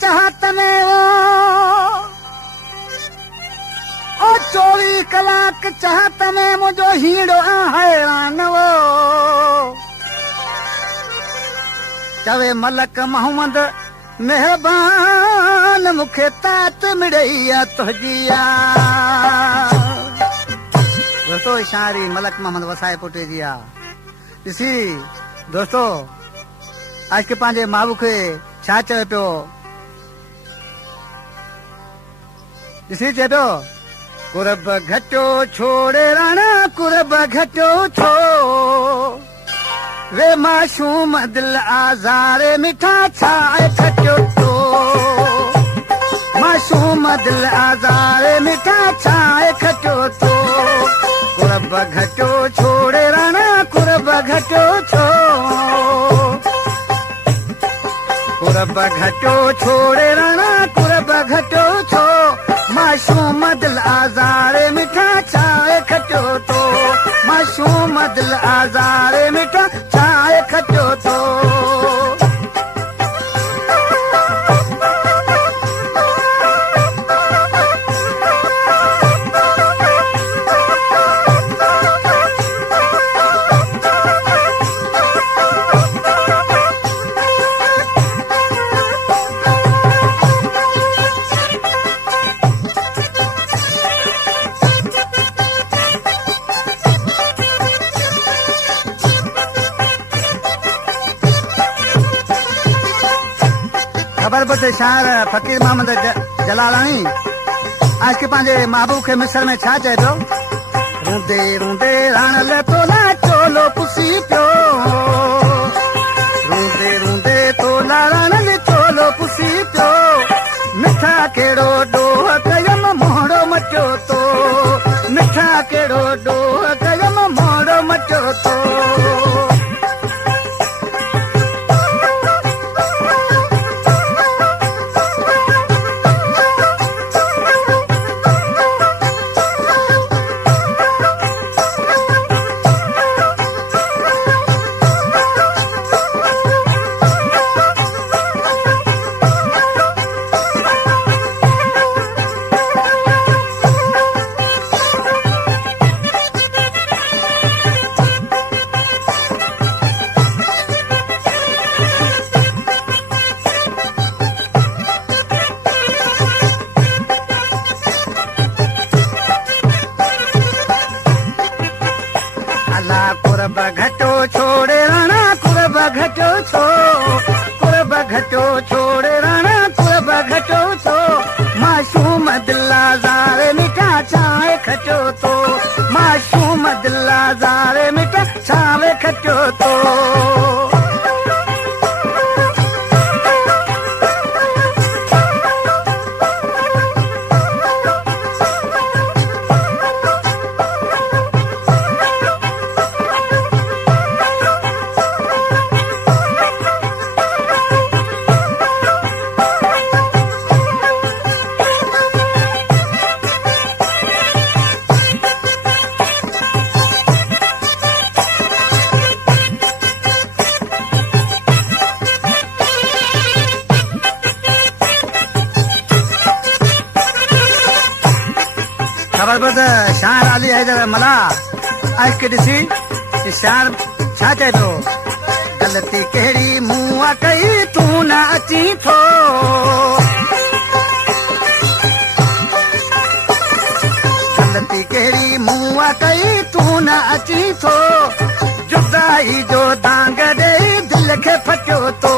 चाहत में वो 24 कलाक चाहत में मुझो हीड़ो हैरान वो चवे मलक मोहम्मद मेहरबान मुखे तात मिड़ैया तुझिया। दोस्तों शायरी मलक मोहम्मद वसाए पुटे जिया ॾिसी दोस्तों आज के पंहिंजे माबू खे छा चवे पियो ॾिसी चए पियो कुरब घटो छोड़े राणा कुरब घटो छो वे मासूम दिल आज़ारे मिठा छाए खटो तो मासूम दिल आज़ारे मिठा छाए खटो तो कुरब घटो छोड़े राणा कुरब घटो छो कुरब घटो छोड़े राणा कुरब घटो छो मासूम दिल आज़ारे मिठा छाए खटो तो मासूम दिल आज़ारे मिठा छाए खटो तो। खबर बते शायर फकीर मोहम्मद जलालानी आज के पंहिंजे महबूब खे मिस्र में छा चए पियो रूंदे रूंदे राण ले तोला चोलो पुसी पियो रूंदे रूंदे तोला राण ले चोलो पुसी पियो मिठा कहिड़ो ॾोह कयम मोहड़ो मचो तो मिठा कहिड़ो ॾोह कयम मोहड़ो मचो तो। कुरब घटो छोड़े राणा कुरब घटो छो कुरब घटो छोड़े राणा कुरब घटो छो मासूम दिल आज़ारे मिठा छाए खटो तो मासूम दिल आज़ारे मिठा छाए खटो तो। खबर बद शायर अली हैदर मला आज के ॾिसी शायर छा चए पियो ग़लती कहिड़ी मूं कई तूं न अची थो ग़लती कहिड़ी मूं कई तूं न अची थो जुदाई जो दांग ॾेई दिल खे फटियो तो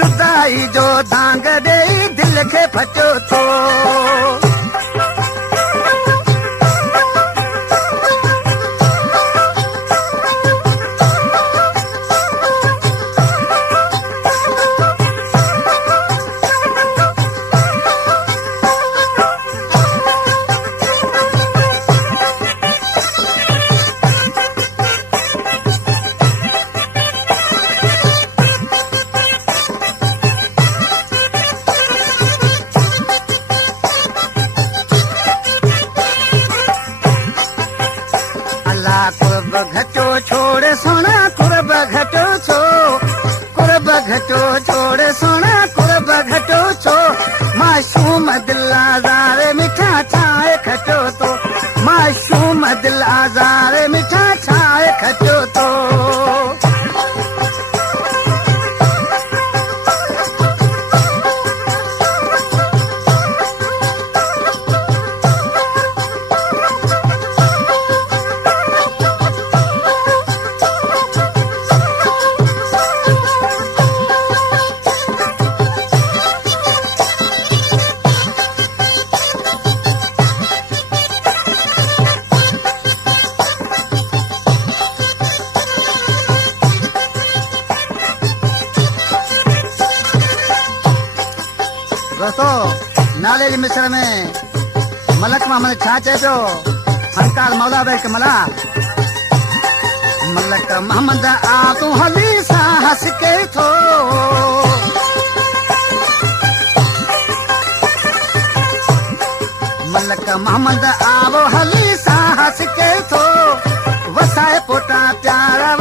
जुदाई जो दांग ॾेई दिल खे फटियो तो। घटो छोड़े सोना कुरब घटो छो कुरब घटो छोड़े सोना कुरब घटो छो मासूम दिल आज़ारे मिठा छाए खटो तो मासूम दिल आज़ारे मिठा छाए खटो तो दोस्तों नाले मिस्र में मलक मोहम्मद छा चए पियो फनकार मौला बैक मला मलक मोहम्मद आ तूं हली सां हंस के थो मलक मोहम्मद आ वो हली सां हंस के थो वसाए पोटा प्यारा